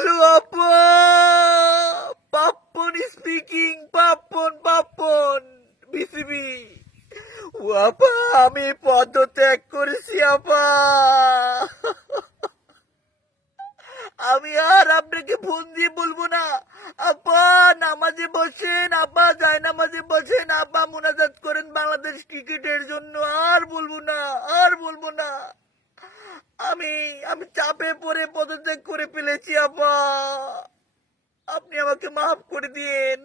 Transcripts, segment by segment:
Hello আপা, Pappan speaking. Pappan BCB. ও আপা, আমি পদত্যাগ করেছি আপা। আমি আর আপনাকে ফোন দিয়ে বলবো না আপা। নামাজে বসেন আপা, যায় নামাজে বসেন আপা, মোনাজাত করেন বাংলাদেশ ক্রিকেটের জন্য। আর বলবো না, আর বলবো না। আমি আমি চাপে পড়ে পদত্যাগ করে ফেলেছি আপা। আপনি আমাকে মাফ করে দিন।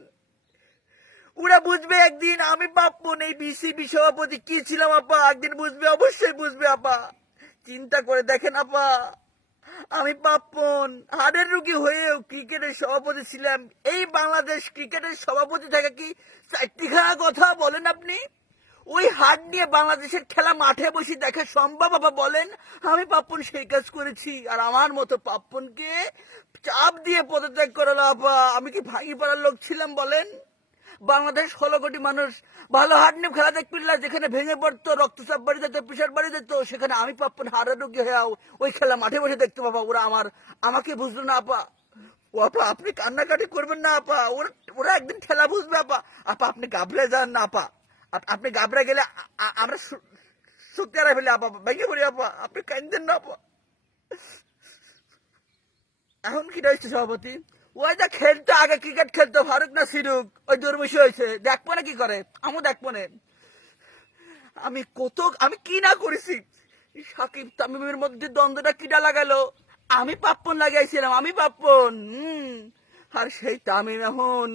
ওরা বুঝবে একদিন আমি পাপ্পন এই বিসিবি সভাপতি কি ছিলাম আপা। একদিন বুঝবে, অবশ্যই বুঝবে আপা। চিন্তা করে দেখেন আপা, আমি পাপ্পন হাড়ের রুগী হয়েও ক্রিকেটের সভাপতি ছিলাম। এই বাংলাদেশ ক্রিকেটের সভাপতি থাকা কি চারটিখানা কথা বলেন আপনি? ওই হাট নিয়ে বাংলাদেশের খেলা মাঠে বসে দেখে সম্ভব আপা বলেন? আমি পাপ্পন সেই কাজ করেছি। আর আমার মতো পাপ্পনকে চাপ দিয়ে পদত্যাগ করালো আপা। আমি কি ভাঙি পাড়ার লোক ছিলাম বলেন? বাংলাদেশ 16 কোটি মানুষ ভালো হাট নিয়ে খেলা দেখতে পেলে, যেখানে ভেঙে পড়তো, রক্তচাপ বাড়ি যেত, প্রেশার বাড়ি যেত, সেখানে আমি পাপ্পন হাড়ের রোগী হয়ে ওই খেলা মাঠে বসে দেখতে পাবো। ওরা আমাকে বুঝলো না আপা। ও আপা, আপনি কান্নাকাটি করবেন না আপা। ওরা একদিন খেলা বুঝবে আপা। আপা আপনি গাবড়ে যান না আপা। আপনি গাবড়ে গেলে আমরা সত্যি হারাই ফেলি আপা, ভেঙে পড়ি আপা। আপনি কান্দেন না আপা। এখন কি রয়েছে সভাপতি? ওই যে খেলতো, আগে ক্রিকেট খেলতো ফারুক না সিরুক, ওই দুর্মিশি হয়েছে। দেখবো না কি করে? আমিও দেখবো না। আমি কি না করেছি? সাকিব তামিমের মধ্যে দ্বন্দ্বটা কিটা লাগালো? আমি পাপ্পন লাগাইছিলাম, আমি পাপ্পন। আর সেই তামিম এখন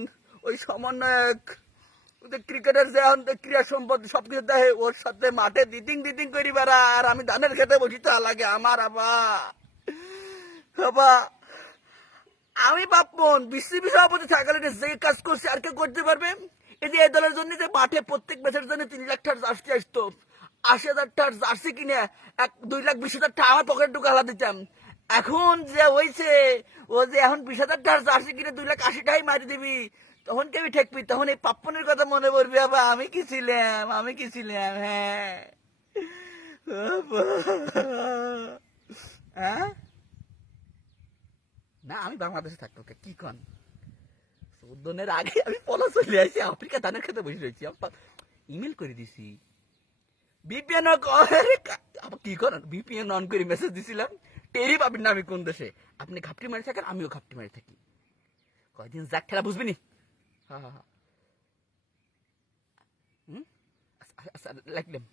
ওই সমন্বয়ক, ক্রিকেটের যে এখন ক্রীড়া সম্পদ সবকিছু দেখে, ওর সাথে মাঠে দিতিং করি বেড়া। আর আমি ধানের খেতে বসি তা লাগে আমার আবা। বাবা, আমি পাপ্পন বিসিবি সভাপতি থাকালে যে কাজ করছে আর কেউ করতে পারবে? এই যে এই দলের জন্য যে মাঠে প্রত্যেক ম্যাচের জন্য 3 লাখ টাকার জার্সি আসতো, 80,000 টাকার জার্সি কিনে 2,20,000 টাকা আমার পকেটে ঢুকালা দিতাম। এখন যে হয়েছে, ও যে এখন 20,000 টাকার জার্সি কিনে 2,80,000 টাকাই মারি দিবি, তখন কেবি ঠেকবি। তখন এই পাপ্পনের কথা মনে পড়বি আবার। আমি কি ছিলাম। হ্যাঁ, হ্যাঁ, না আমি বাংলাদেশে থাকতো কি কন? 14 আগে আমি পলা চলে আসি, আফ্রিকা ধানের খেতে বসে রয়েছি। ইমেল করে দিছি, বিপিএন কি করেন, বিপিএন অন করে মেসেজ দিছিলাম, টেরি পাবেন না আমি কোন দেশে। আপনি ঘাপটি মারি থাকেন, আমিও ঘাপটি মারি থাকি। কয়দিন যাক খেলা বুঝবিনি। হ্যাঁ হ্যাঁ হ্যাঁ, আচ্ছা, লিখলাম।